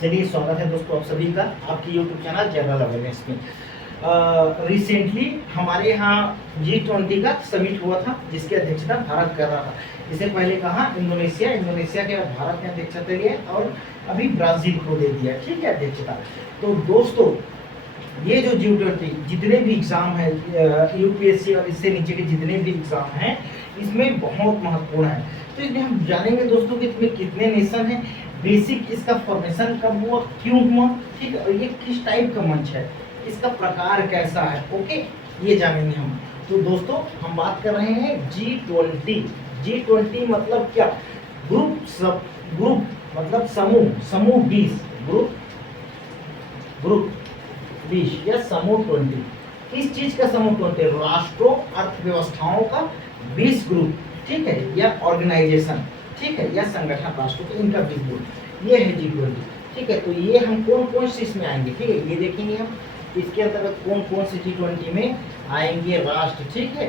चलिए, स्वागत है दोस्तों आप सभी का आपकी यूट्यूब चैनल जनरल अवेयरनेस में। रिसेंटली हमारे यहाँ G20 का समिट हुआ था, जिसकी अध्यक्षता भारत कर रहा था। इससे पहले कहा इंडोनेशिया के बाद भारत ने अध्यक्षता लिया और अभी ब्राजील को दे दिया, ठीक है, अध्यक्षता। तो दोस्तों, ये जो G20 जितने भी एग्जाम है, यूपीएससी और इससे नीचे के जितने भी एग्जाम हैं, इसमें बहुत महत्वपूर्ण है। तो इसमें हम जानेंगे दोस्तों कि इसमें कितने नेशन हैं, बेसिक इसका फॉर्मेशन कब हुआ, क्यों हुआ, ठीक है, और ये किस टाइप का मंच है, इसका प्रकार कैसा है, ओके, ये जानेंगे हम। तो दोस्तों, हम बात कर रहे हैं G20 मतलब क्या? ग्रुप मतलब समूह 20, ग्रुप 20 या समूह 20। किस चीज का समूह 20? राष्ट्रों, अर्थव्यवस्थाओं का 20 ग्रुप, ठीक है, या ऑर्गेनाइजेशन, ठीक है, या संगठन राष्ट्रों के, इनका 20 ग्रुप, ये है G20, ठीक है। तो ये हम कौन कौन से इसमें आएंगे, ठीक है, ये देखेंगे हम इसके अंतर्गत कौन कौन से G20 में आएंगे राष्ट्र, ठीक है,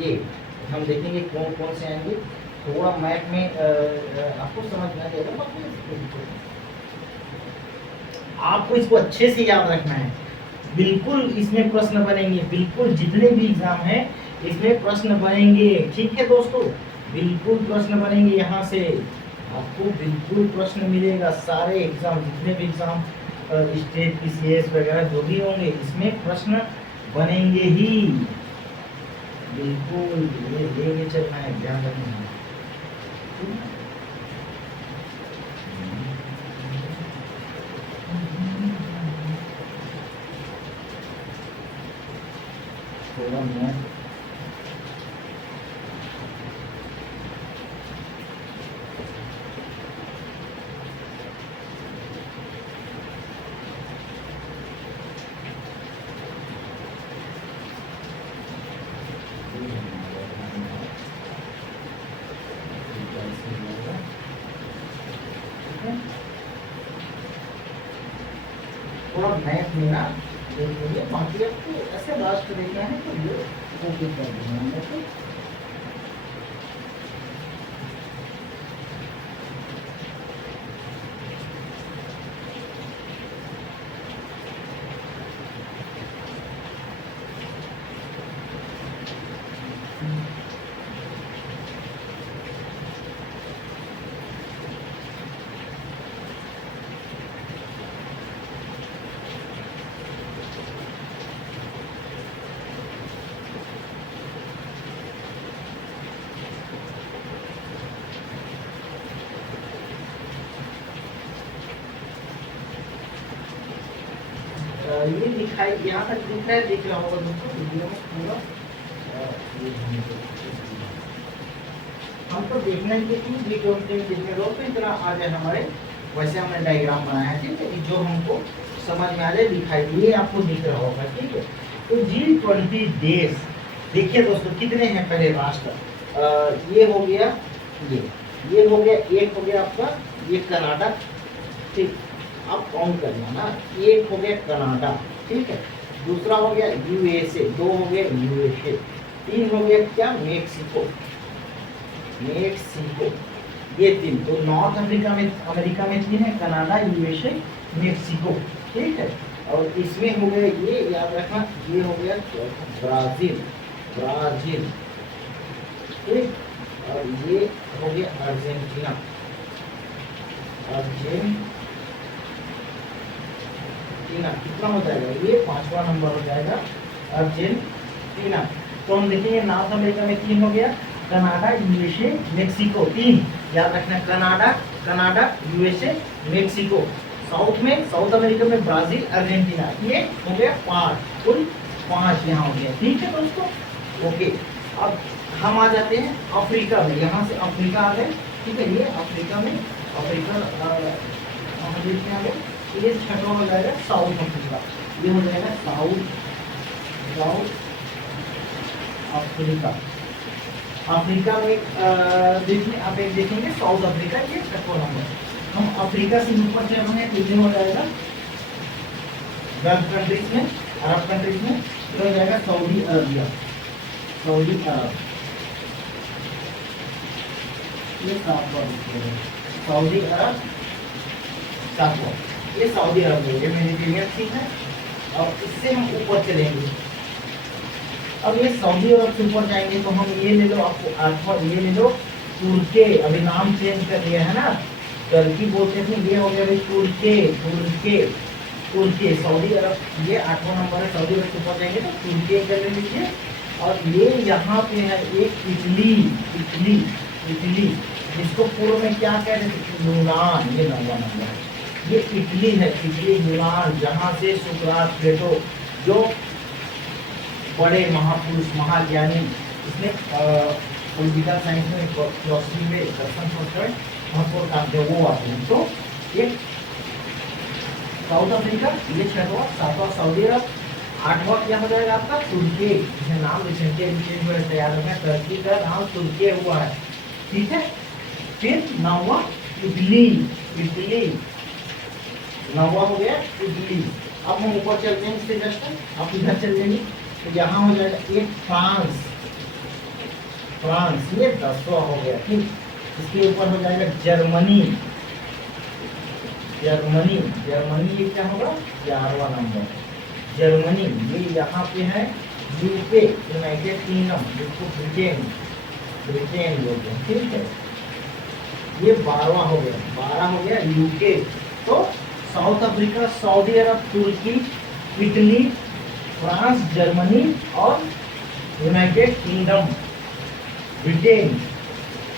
ये हम देखेंगे कौन कौन से आएंगे। थोड़ा मैप में आपको समझ में आ जाएगा, आपको इसको अच्छे से याद रखना है। बिल्कुल इसमें प्रश्न बनेंगे, बिल्कुल जितने भी एग्जाम हैं इसमें प्रश्न बनेंगे, ठीक है दोस्तों, बिल्कुल प्रश्न बनेंगे। यहाँ से आपको बिल्कुल प्रश्न मिलेगा। सारे एग्जाम, जितने भी एग्जाम स्टेट की CS वगैरह जो भी होंगे, इसमें प्रश्न बनेंगे ही, बिल्कुल ये लेके चलना है, ध्यान रखना है। थोड़ा मैं थोड़ा मैथ में ना देखिए, बाकी आपको ऐसे राष्ट्र देखना है तो ये फोकस कर देना है। ये दिखाई, यहाँ तक दिख रहा है, दिख रहा होगा दोस्तों वीडियो में पूरा। हमको देखना है कि G20 में देखने दो तो इतना आ जाए हमारे, वैसे हमने डायग्राम बनाया है, ठीक है, जो हमको समझ में आ जाए, दिखाई दिए आपको दिख रहा होगा, ठीक है। तो G20 देश देखिए दोस्तों कितने हैं, पहले राष्ट्र, ये हो गया, ये हो गया, एक हो गया आपका ये कनाडा, ठीक, अब काउंट करना ना, एक हो गया कनाडा, ठीक है, दूसरा हो गया USA, दो हो गया USA, तीन हो गया क्या, मेक्सिको, ये तीन। तो नॉर्थ अमेरिका में तीन है, कनाडा, USA, मेक्सिको, ठीक है। और इसमें हो गया, ये याद रखना, ये हो गया ब्राजील, ठीक, और ये हो गया अर्जेंटीना, कितना हो जाएगा, ये 5वां नंबर हो जाएगा, अर्जेंटीना। तो हम देखेंगे नॉर्थ अमेरिका में तीन हो गया, कनाडा, USA, मेक्सिको, तीन याद रखना, Canada, USA, Mexico. South America में ब्राजील, अर्जेंटीना, ये हो गया 5, कुल 5 यहाँ हो गया, ठीक है दोस्तों, ओके। अब हम आ जाते हैं अफ्रीका में, यहाँ से अफ्रीका आ गए, ठीक है, ये अफ्रीका में, देखते हैं ये छठा हो जाएगा साउथ अफ्रीका, ये हो जाएगा साउथ अफ्रीका में देखिए, आप एक देखेंगे साउथ अफ्रीका, ये छठा नंबर। हम अफ्रीका से ऊपर चल रहे हैं तो ये हो जाएगा गल्फ कंट्रीज में, अरब कंट्रीज में, तो हो जाएगा सऊदी अरब, ये 7वां, सऊदी अरब 7वां, ये सऊदी अरब में, ये मेडिटेरियन सी है। और इससे हम ऊपर चलेंगे। अब ये सऊदी अरब से ऊपर जाएंगे तो हम ये ले लो, आपको आठवां ये ले लो, तुर्के। अभी नाम चेंज कर लिया है ना, टर्की बोलते थे, ये हो गया भाई तुर्के। तुर्के तुर्की सऊदी अरब ये 8वां नंबर है। सऊदी अरब से ऊपर जाएंगे तो तुर्की कर लीजिए। और ये यहाँ पे है एक इटली। इटली इटली जिसको पूर्व में क्या कहते थे, यूनान। ये 9वां नंबर है, ये इटली है। इटली यूनान, जहाँ से सुकरात, प्लेटो जो बड़े महापुरुष महाज्ञानी, इसने पॉलिटिकल साइंस में, फिलोसफी में, दर्शन शास्त्र में महत्वपूर्ण काम किया, वो आते हैं। तो ये साउथ अफ्रीका, ये 6वां। 7वां सऊदी अरब। 8वां क्या हो जाएगा आपका, तुर्की। जिसे नाम रिसेंटली चेंज हुआ है, तैयार रखना, टर्की का नाम तुर्की हुआ है, ठीक है। फिर 9वां इटली। इटली 9वां हो गया इटली। अब हम ऊपर चलते हैं इससे जस्ट, आप इधर चल जाएंगे तो यहाँ हो जाएगा एक फ्रांस। फ्रांस ये 10वां हो गया, ठीक। इसके ऊपर हो जाएगा जर्मनी। जर्मनी जर्मनी ये क्या होगा, 11वां नंबर। जर्मनी ये यहाँ पे है। यूके यूनाइटेड किंगडम, जिसको ब्रिटेन ब्रिटेन बोलते हैं, ठीक है। ये 12वां हो गया। 12 हो गया यूके। तो साउथ अफ्रीका, सऊदी अरब, तुर्की, इटली, फ्रांस, जर्मनी और यूनाइटेड किंगडम, ब्रिटेन,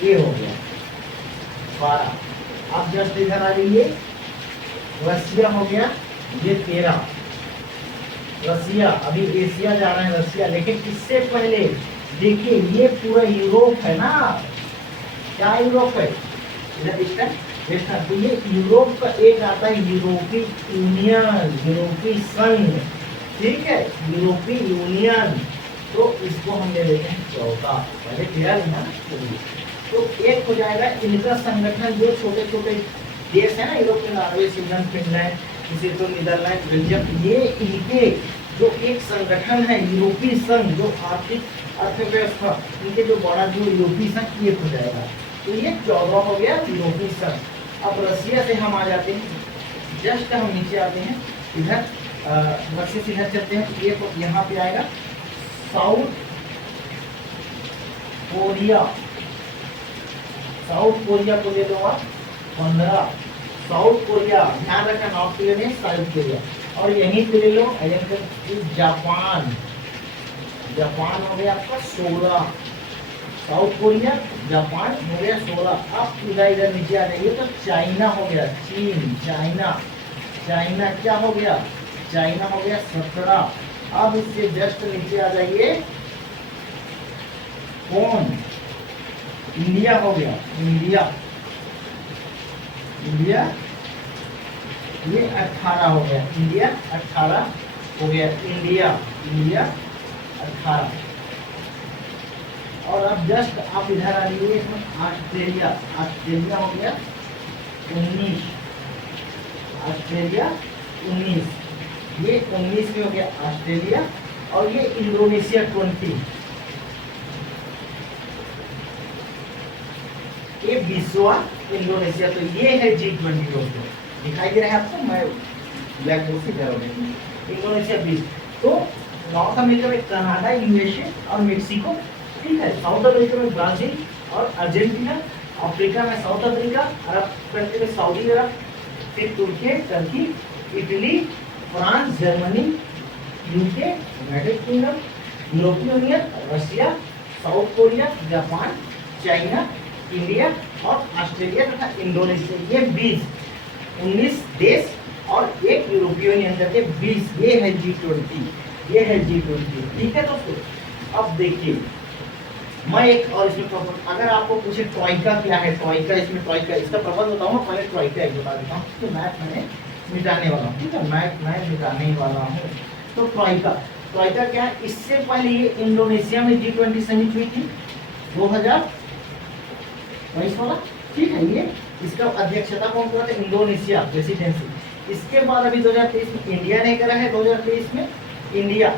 ये हो गया 12। अब जस्ट इधर आ जाइए, रसिया हो गया, ये 13। रसिया, अभी एशिया जा रहे हैं रसिया, लेकिन इससे पहले देखिए ये पूरा यूरोप है ना, क्या यूरोप है, तो ये यूरोप का एक आता है यूरोपीय यूनियन, यूरोपीय संघ, ठीक है, यूरोपीय यूनियन। तो इसको हम ले लेते हैं 14, पहले 13 लेना। तो एक हो जाएगा इनका संगठन, जो छोटे छोटे देश है ना यूरोप के, नॉर्वे, स्वीडन, फिनलैंड, इसी तो नीदरलैंड, बेल्जियम, ये इनके जो एक संगठन है यूरोपीय संघ, जो आर्थिक अर्थव्यवस्था, इनके जो बड़ा जो यूरोपीय संघ, ये हो जाएगा। तो ये 14 हो गया यूरोपीय संघ। अब रसिया से हम आ जाते हैं, जस्ट हम नीचे आते हैं इधर, रसिया से इधर चलते हैं। ये तो यहाँ पे आएगा साउथ कोरिया। साउथ कोरिया को ले लो आप 15। साउथ कोरिया, ध्यान रखना, नॉर्थ कोरिया नहीं, साउथ कोरिया। और यहीं पे ले लो जापान। जापान हो गया आपका 16। साउथ कोरिया, जापान हो गया 16। अब इधर इधर नीचे आ जाइए तो चाइना हो गया, चीन, चाइना। चाइना क्या हो गया, चाइना हो गया 17। अब इससे जस्ट नीचे आ जाइए, कौन, इंडिया हो गया, इंडिया। इंडिया ये 18 हो गया, इंडिया 18 हो गया, इंडिया, इंडिया 18। और अब जस्ट आप इधर आ जाइए, इसमें ऑस्ट्रेलिया। ऑस्ट्रेलिया हो गया 19। ऑस्ट्रेलिया 19, ये 19 में हो गया ऑस्ट्रेलिया। और ये इंडोनेशिया 20, ये 20वां इंडोनेशिया। तो ये है G20 दोस्तों, दिखाई दे रहा है आपको, मैं ब्लैक बोर्ड से जा रहा हूँ। इंडोनेशिया 20। तो नॉर्थ अमेरिका में कनाडा, यूएसए और मेक्सिको, ठीक है। साउथ अमेरिका में ब्राजील और अर्जेंटीना। अफ्रीका में साउथ अफ्रीका, अरब कंट्री में सऊदी अरब, फिर तुर्की, Turkey, Italy, France, Germany, UK, United Kingdom, यूरोपीय union, Russia, South Korea, Japan, China, India और ऑस्ट्रेलिया तथा इंडोनेशिया। ये 19 देश और एक यूरोपीय यूनियन करके 20, ये है G20, ये है G20, ठीक है दोस्तों। अब देखिए, मैं एक और इसमें प्रॉब्लम, अगर आपको पूछे ट्रॉइका क्या है, ट्रॉइका, इसमें ट्रॉइका, इसका प्रबंध बताऊंगा, पहले ट्रॉइका एक बता देता हूँ, तो मैथ मैंने मिटाने वाला हूँ, ठीक है, मैं मिटाने वाला हूँ। तो ट्रॉइका, ट्रॉइका क्या है, इससे पहले ये इंडोनेशिया में G20 समिट हुई थी 2022 वाला, ठीक है। ये इसका अध्यक्षता कौन कर रहा था, इंडोनेशिया प्रेसिडेंसी। इसके बाद अभी 2023 में इंडिया ने करा है, 2023 में इंडिया,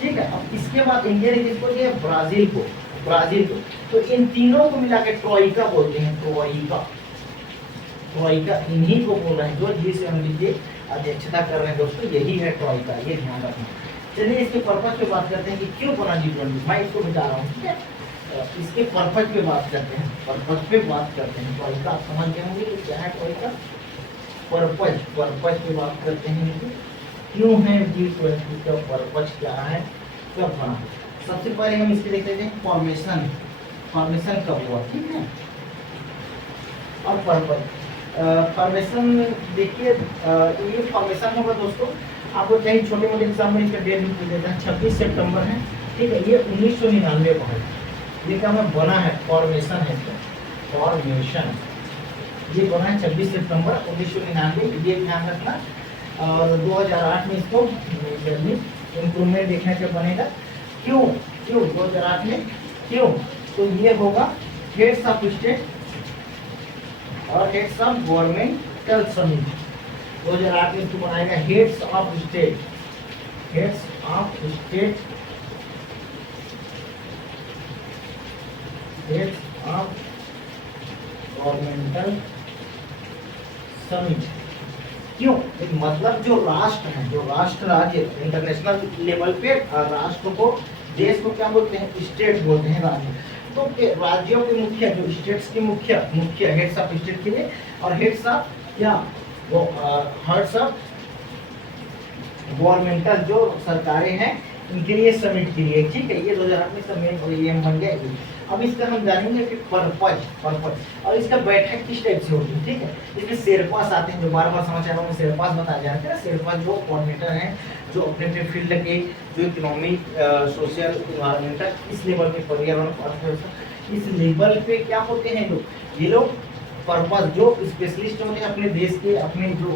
ठीक है। अब इसके बाद इंडिया ने किसको दिया, ब्राजील को। तो इन तीनों को मिला के ट्रॉइका बोलते हैं, ट्रॉइका इन्हीं को बोल रहे हैं जो G20 की अध्यक्षता कर रहे हैं दोस्तों, यही है ट्रॉइका, ये ध्यान रखना। चलिए इसके पर्पज पे बात करते हैं कि क्यों बना G20, मैं इसको बता रहा हूँ, ठीक है। इसके पर्पज पे बात करते हैं, पर्पज पे बात करते हैं। ट्रॉइका आप समझ गए होंगे कि क्या है ट्रॉइका। पर्पज पे बात करते हैं कि क्यों है G20 का पर्पज क्या है, कब बना। सबसे पहले हम इसके देख लेते हैं फॉर्मेशन कब हुआ, ठीक है। और पर्पज फॉर्मेशन देखिए, ये फॉर्मेशन होगा दोस्तों, आपको कहीं छोटे मोटे एग्जाम में इसका डेट लिख देता है, 26 सितंबर है, ठीक है। ये 1999 को है, ये क्या में बना है, फॉर्मेशन है, फॉर्मेशन ये बना है 26 सितंबर 1999, ये ध्यान रखना। और 2008 में इसको इम्प्रूवमेंट देखने से बनेगा। क्यों 2008 में क्यों, तो ये होगा हेड्स ऑफ स्टेट और हेड्स ऑफ गवर्नमेंटल समिट। 2008 में इसको बनाएगा heads of state heads of governmental summit. क्यों, मतलब जो राष्ट्र है, जो राष्ट्र राज्य इंटरनेशनल लेवल पे राष्ट्र को, देश को क्या बोलते हैं, स्टेट बोलते हैं, राज्य। तो राज्यों के मुख्य, जो स्टेट्स के मुख्य हेड्स ऑफ स्टेट के लिए, और हेड्स ऑफ क्या, वो हेड्स ऑफ गवर्नमेंटल जो सरकारें हैं, इनके लिए समिट के लिए, ठीक है। ये 2008 में समिट ये बन गया। अब इसका हम जानेंगे कि पर्पज और इसका बैठक किस टाइप से होगी, ठीक है। इसमें शेरपास आते हैं, जो बार समाचारों में शेरपास बताया जाता है। शेरपास जो कोऑर्डिनेटर हैं, जो अपने अपने फील्ड के, जो इकोनॉमिक, सोशल, इन्वायरमेंटल, इस लेवल पे, पर्यावरण, अर्थव्यवस्था, इस लेवल पे क्या होते हैं लोग, ये लोग पर्पज जो स्पेशलिस्ट होते हैं अपने देश के, अपने जो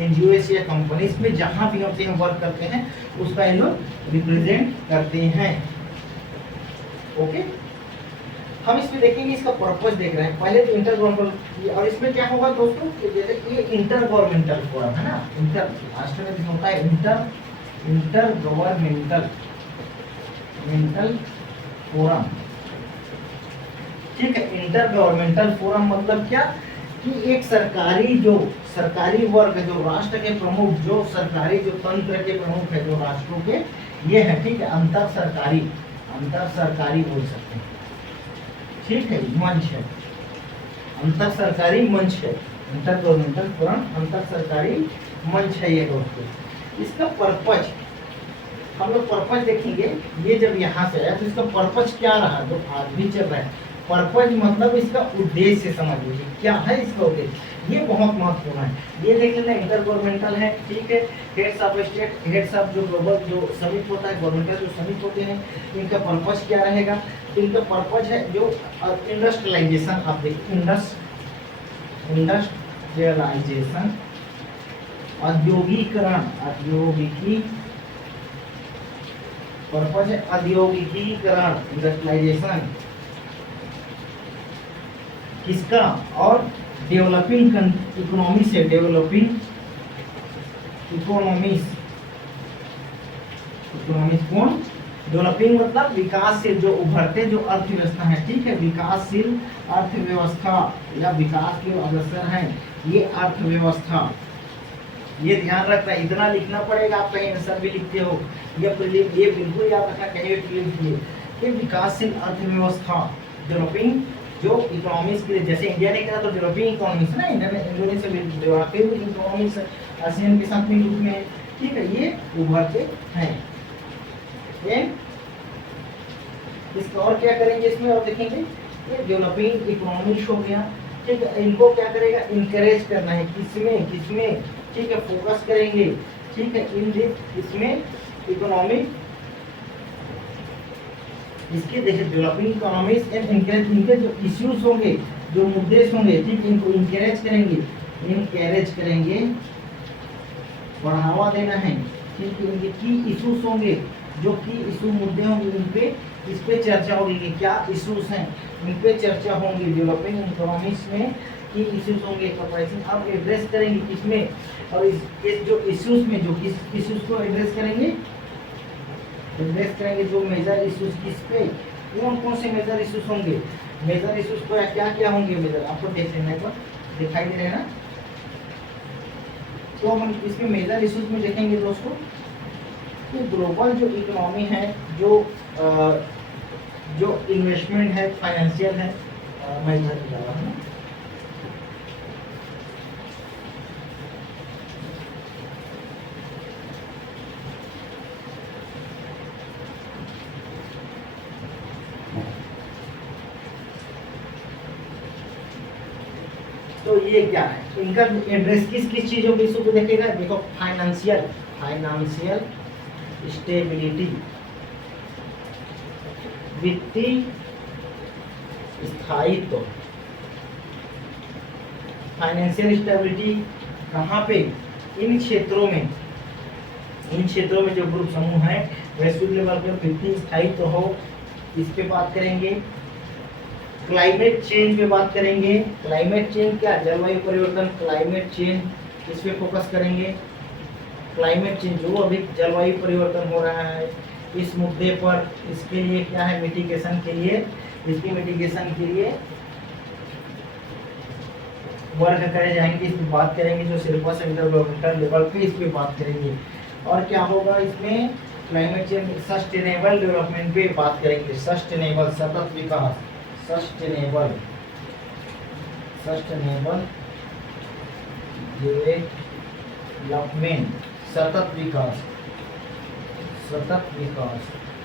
NGOs या कंपनीज में जहाँ भी होते हैं, वर्क करते हैं, उसका ये लोग रिप्रेजेंट करते हैं। ओके, हम इसमें देखेंगे, इसका पर्पज देख रहे हैं। पहले तो इंटर गवर्नमेंटल, और इसमें क्या होगा दोस्तों, जैसे ये इंटर गवर्नमेंटल फोरम है ना, इंटर राष्ट्र में होता है इंटर गवर्नमेंटल फोरम, ठीक है। इंटर गवर्नमेंटल फोरम मतलब क्या, कि एक सरकारी वर्ग, जो राष्ट्र के प्रमुख, जो सरकारी, जो तंत्र के प्रमुख है, जो राष्ट्रों के, ये है, ठीक है। अंतर सरकारी बोल सकते हैं, ठीक है, मंच है, अंतर सरकारी मंच है, इंटर गवर्नमेंटल फोरम अंतर सरकारी मंच है ये दोस्तों। इसका पर्पज हम लोग पर्पज देखेंगे। ये जब यहाँ से आया तो इसका पर्पज क्या रहा, जो आज भी चल रहा है। पर्पज मतलब इसका उद्देश्य समझ लीजिए, क्या है इसका उद्देश्य, ये बहुत महत्वपूर्ण है। ये देख लेना, इंटर गवर्नमेंटल है, ठीक है। Heads of state, heads of जो ग्लोबल जो समिट होता है, गवर्नमेंटल जो समिट होते हैं, इनका पर्पज क्या रहेगा। इनका पर्पज है जो इंडस्ट्रियलाइजेशन, आप देखिए इंडस्ट्रियलाइजेशन, औद्योगिकीकरण, पर्पज है औद्योगिकीकरण, इंडस्ट्रियलाइजेशन किसका, और डेवलपिंग इकोनॉमी से, डेवलपिंग इकोनॉमीज कौन, डेवलपिंग मतलब विकासशील, जो उभरते जो अर्थव्यवस्था है, ठीक है। विकासशील अर्थव्यवस्था या विकास के अग्रसर है ये अर्थव्यवस्था, ये ध्यान रखना, इतना लिखना पड़ेगा। आप कहीं आंसर भी लिखते हो, ये बिल्कुल याद रखना, कहीं भी लिखिए कि विकासशील अर्थव्यवस्था, डेवलपिंग जो इकोनॉमीज के लिए, जैसे इंडिया ने कहा तो डेवलपिंग इकोनॉमीज ना, इंडोनेशिया भी डेवलपिंग इकोनॉमीज आसियान के साथ में ग्रुप में, ठीक है। ये उभरते हैं। इसका और क्या करेंगे इसमें, और देखेंगे ये डेवलपिंग इकोनॉमीज हो गया, ठीक है। इनको क्या करेगा, इनकरेज करना है, किसमें, ठीक है, फोकस करेंगे, ठीक है। इसमें इकोनॉमिक, इसके देखिए डेवलपिंग इकोनॉमीज एंड इनकरेज, इनके जो इश्यूज होंगे, जो मुद्दे होंगे, ठीक, इनको इनकरेज करेंगे, बढ़ावा देना है, ठीक है। इनके की इश्यूज होंगे, जो की इशू मुद्दे होंगे, इस पे चर्चा होगी कि क्या इश्यूज हैं, इन पे चर्चा होंगी। डेवलपिंग इकोनॉमीज में की इश्यूज होंगे, अब एड्रेस करेंगे किसमें, और इस जो इश्यूज में, जो किस इश्यूज को एड्रेस करेंगे, जो मेजर इश्यूज किस पे, कौन से मेजर इश्यूज होंगे, मेजर इश्यूज को क्या होंगे मेजर, आपको देख लेना है। दिखाई दे रहे हैं ना। तो हम इसमें मेजर इश्यूज में देखेंगे दोस्तों कि ग्लोबल जो इकोनॉमी है, जो इन्वेस्टमेंट है, फाइनेंशियल है, मैं इधर जा रहा हूँ। तो ये क्या है, इनका एड्रेस किस किस चीजों के इशू को देखेगा। देखो फाइनेंशियल स्टेबिलिटी, वित्तीय स्थायित्व। फाइनेंशियल स्टेबिलिटी कहाँ पे, इन क्षेत्रों में जो ग्रुप समूह है वैश्विक लेवल पे वित्तीय स्थायित्व हो, इस पे बात करेंगे। क्लाइमेट चेंज पे बात करेंगे। क्लाइमेट चेंज क्या, जलवायु परिवर्तन, क्लाइमेट चेंज, इस पे फोकस करेंगे। क्लाइमेट चेंज जो अभी जलवायु परिवर्तन हो रहा है, इस मुद्दे पर इसके लिए क्या है, मिटिगेशन के लिए, इसकी मिटिगेशन के लिए वर्क करे जाएंगे, इस पर बात करेंगे। जो सिर्फ इंटरगवर्नमेंटल लेवल पे इस पे बात करेंगे। और क्या होगा इसमें, क्लाइमेट चेंज, सस्टेनेबल डेवलपमेंट पे बात करेंगे। सस्टेनेबल, सतत विकास, सस्टेनेबल डेवलपमेंट, सतत विकास।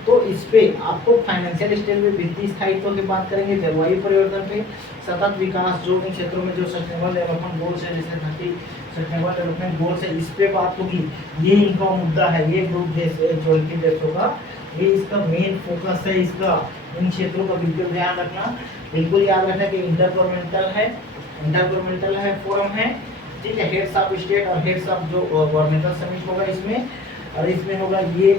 तो इस पे आपको फाइनेंशियल स्टेबिलिटी, वित्तीय स्थायित्व की बात करेंगे, जलवायु परिवर्तन पे, सतत विकास, जो इन क्षेत्रों में जो सस्टेनेबल डेवलपमेंट गोल्स है, जैसे 30 सस्टेनेबल डेवलपमेंट गोल्स है, इस पे बात होगी। ये इनका मुद्दा है, ये ग्रुप देश 20 देशों का, ये इसका मेन फोकस है। इसका इन क्षेत्रों का बिल्कुल ध्यान रखना, बिल्कुल याद रखना कि इंटरगवर्नमेंटल है, फोरम है, ठीक है। हेड्स ऑफ स्टेट और हेड्स ऑफ जो गवर्नमेंटल समिट होगा इसमें, और इसमें होगा ये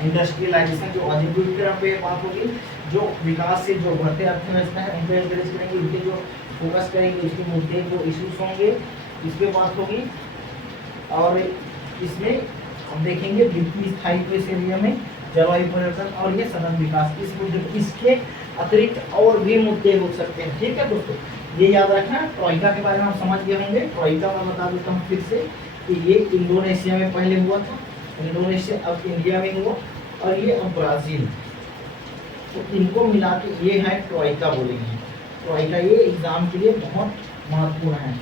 इंडस्ट्रियलाइजेशन, जो औद्योगिकीकरण पे बात होगी, जो विकास से जो बढ़ते अर्थव्यवस्था है उनको एनकरेज करेंगे, उनके जो फोकस करेंगे, उसके मुद्दे जो इश्यूज होंगे इस पे बात होगी। और इसमें हम देखेंगे वित्तीय स्थायित्व इस एरिया में, जलवायु परिवर्तन और ये सतत विकास, इस मुद्दे, इसके अतिरिक्त और भी मुद्दे हो सकते हैं, ठीक है दोस्तों। ये याद रखना। ट्रॉइका के बारे में हम समझ गए होंगे। ट्रॉइका मैं बता देता हूँ फिर से कि ये इंडोनेशिया में पहले हुआ था, इंडोनेशिया अब इंडिया में हुआ, और ये अब ब्राजील। तो इनको मिला के ये है ट्रॉइका बोलेंगे। ट्रॉइका ये एग्जाम के लिए बहुत महत्वपूर्ण है,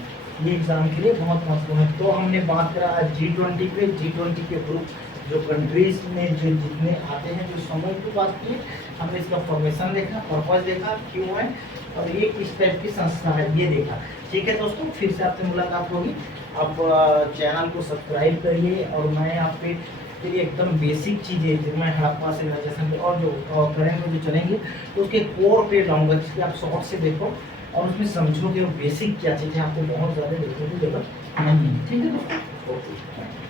ये एग्जाम के लिए बहुत महत्वपूर्ण है। तो हमने बात करा आज G20 पे, G20 के ग्रुप जो कंट्रीज में जो जितने आते हैं, जो समूह की बात की, हमने इसका फॉर्मेशन देखा, पर्पस देखा, क्यों है, और ये किस टाइप की संस्था है ये देखा, ठीक है दोस्तों। फिर से आपसे मुलाकात होगी। आप चैनल को सब्सक्राइब करिए, और मैं आपके लिए एकदम बेसिक चीज़ें जिनमें हड़प्पा सिविलाइजेशन पे और जो करेंट में जो चलेंगे तो उसके कोर पे लाऊंगा, जिसके आप शॉर्ट से देखो और उसमें समझो कि वो बेसिक क्या चीज़ है, आपको बहुत ज़्यादा देखने की जरूरत नहीं है, ठीक है दोस्तों। ओके।